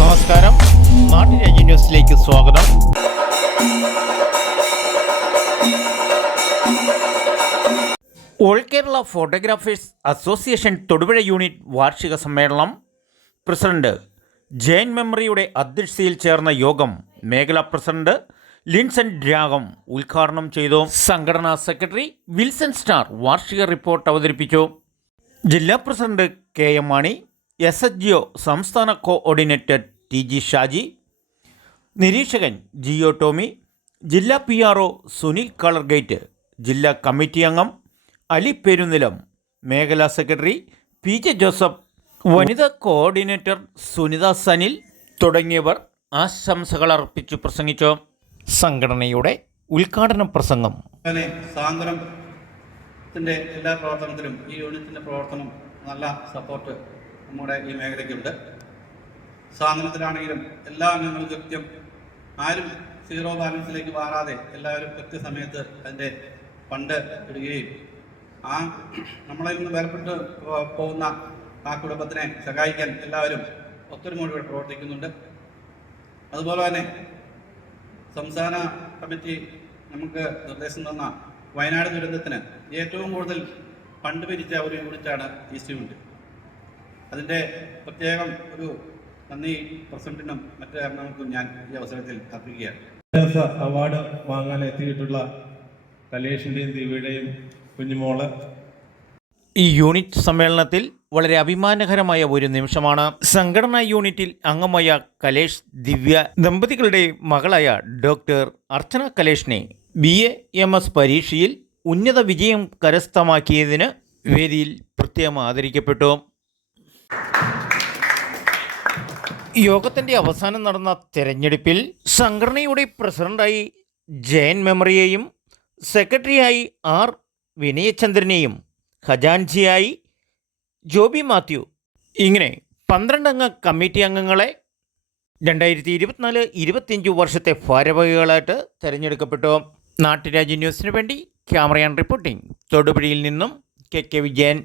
നമസ്കാരം. നാട്ടുരാജ്യ ന്യൂസിലേക്ക് സ്വാഗതം. All Kerala photographers association Thodupuzha unit വാർഷിക സമ്മേളനം. പ്രസിഡന്റ് ജയൻ മെമ്മറിയുടെ അധ്യക്ഷതയിൽ ചേർന്ന യോഗം മേഖലാ പ്രസിഡന്റ് ലിൻസൺ രാഗം ഉദ്ഘാടനം ചെയ്തു. സംഘടനാ സെക്രട്ടറി വിൽസൺ സ്റ്റാർ വാർഷിക റിപ്പോർട്ട് അവതരിപ്പിച്ചു. ജില്ലാ president K M Mani S H G O സംസ്ഥാന കോഓർഡിനേറ്റർ ടി ജി ഷാജി നിരീക്ഷകൻ ജിയോ ടോമി ജില്ലാ P R O Sunil Colourgate ജില്ലാ കമ്മിറ്റി അംഗം അലി പെരുനിലം മേഖലാ സെക്രട്ടറി പി ജെ ജോസഫ് വനിതാ കോർഡിനേറ്റർ സുനിത സനിൽ തുടങ്ങിയവർ ആശംസകൾ അർപ്പിച്ചു പ്രസംഗിച്ചു. സംഘടനയുടെ ഉദ്ഘാടന പ്രസംഗം. സാന്ത്വനത്തിന്റെ എല്ലാ പ്രവർത്തനത്തിലും ഈ യൂണിറ്റിന്റെ പ്രവർത്തനം നല്ല സപ്പോർട്ട് നമ്മുടെ ഈ മേഖലയ്ക്കുണ്ട്. സാധനത്തിലാണെങ്കിലും എല്ലാ അംഗങ്ങളും കൃത്യം ആരും സീറോ ബാലൻസിലേക്ക് മാറാതെ എല്ലാവരും കൃത്യസമയത്ത് അതിന്റെ ഫണ്ട് ഇടുകയും ആ നമ്മളിൽ നിന്ന് വേർപെട്ട് പോകുന്ന ആ കുടുംബത്തിനെ സഹായിക്കാൻ എല്ലാവരും ഒത്തൊരുമയോടെ പ്രവർത്തിക്കുന്നുണ്ട്. അതുപോലെ തന്നെ സംസ്ഥാന കമ്മിറ്റി നമുക്ക് നിർദ്ദേശം തന്ന വയനാട് ദുരന്തത്തിന് ഏറ്റവും കൂടുതൽ ഫണ്ട് പിരിച്ച ഒരു യൂണിറ്റാണ് യൂണിറ്റ് അതിന്റെ പ്രത്യേകം ഒരു നന്ദി പ്രസിഡന്റിനും മറ്റു കാരണങ്ങൾക്കും ഞാൻ ഈ അവസരത്തിൽ അർപ്പിക്കുകയാണ് അവാർഡ് വാങ്ങാൻ എത്തിയിട്ടുള്ള കലേഷിന്റെയും ദീപയുടെയും കുഞ്ഞുമോൾ. ഈ യൂണിറ്റ് സമ്മേളനത്തിൽ വളരെ അഭിമാനകരമായ ഒരു നിമിഷമാണ്. സംഘടനാ യൂണിറ്റിൽ അംഗമായ കലേഷ് ദിവ്യ ദമ്പതികളുടെ മകളായ ഡോക്ടർ അർച്ചന കലേഷിനെ ബി എ എം എസ് പരീക്ഷയിൽ ഉന്നത വിജയം കരസ്ഥമാക്കിയതിന് വേദിയിൽ പ്രത്യേകം ആദരിക്കപ്പെട്ടു. യോഗത്തിന്റെ അവസാനം നടന്ന തെരഞ്ഞെടുപ്പിൽ സംഘടനയുടെ പ്രസിഡന്റായി ജയൻ മെമ്മറിയെയും സെക്രട്ടറിയായി ആർ വിനയചന്ദ്രനെയും ഖജാൻജിയായി ജോബി മാത്യു. ഇങ്ങനെ പന്ത്രണ്ടംഗ കമ്മിറ്റി അംഗങ്ങളെ രണ്ടായിരത്തി ഇരുപത്തിനാല് ഇരുപത്തിയഞ്ച് വർഷത്തെ ഭാരവാഹികളായിട്ട് തിരഞ്ഞെടുക്കപ്പെട്ടു. നാട്ടുരാജ്യ ന്യൂസിനു വേണ്ടി ക്യാമറയാൻ റിപ്പോർട്ടിംഗ്. തൊടുപുഴയിൽ നിന്നും കെ കെ വിജയൻ